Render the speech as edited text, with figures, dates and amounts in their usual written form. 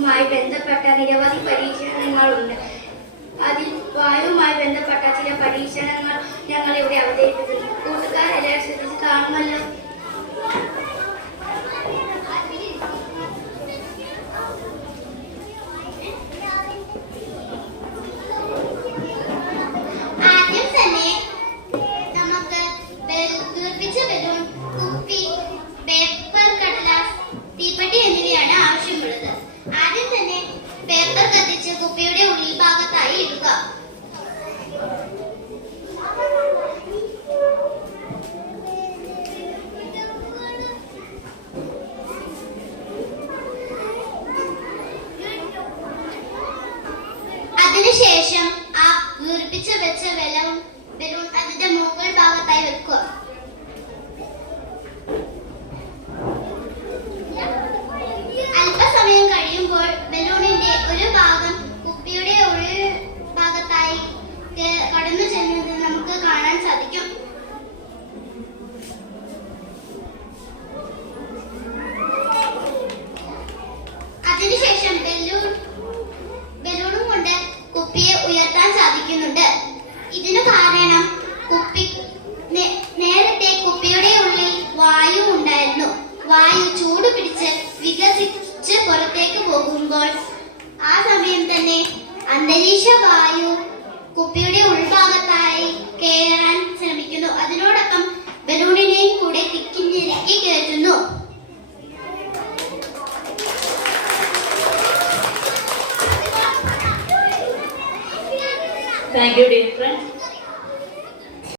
ബന്ധപ്പെട്ട നിരവധി പരീക്ഷണങ്ങളുണ്ട്. അതിൽ വായുവുമായി ബന്ധപ്പെട്ട ചില പരീക്ഷണങ്ങൾ ഞങ്ങൾ ഇവിടെ അവതരിപ്പിക്കുന്നു. കൂട്ടുകാരെല്ലാം ശ്രദ്ധിച്ച് കാണുമല്ലോ. കുപ്പിയുടെ ഉള്ളിൽ ഭാഗത്തായി ഇടുക. അതിനുശേഷം ആ വീർപ്പിച്ച് വെച്ച ബലൂൺ അതിന്റെ മുകൾ ഭാഗത്തായി വെക്കുക. അല്പസമയം കഴിയുമ്പോൾ ബലൂണിന്റെ ഒരു ഭാഗം കുപ്പിയുടെ ഉള്ളിൽ ഭാഗത്തായി കടന്നു ചെന്നത് നമുക്ക് കാണാൻ സാധിക്കും. അതിനുശേഷം ബലൂണും കൊണ്ട് കുപ്പിയെ ഉയർത്താൻ സാധിക്കുന്നുണ്ട്. ഇതിനു കാരണം നേരത്തെ കുപ്പിയുടെ ഉള്ളിൽ വായു ഉണ്ടായിരുന്നു. വായു ചൂട് പിടിച്ച് വികസിച്ച് പുറത്തേക്ക് പോകുമ്പോൾ ആ സമയം തന്നെ അന്തരീക്ഷ വായു കുപ്പിയുടെ ഉൾഭാഗത്തായി കയറാൻ ശ്രമിക്കുന്നു. അതിനോടൊപ്പം ബലൂണിനെയും കൂടെ തിക്കിഞ്ഞിറക്കി കയറ്റുന്നു. Thank you, dear friends.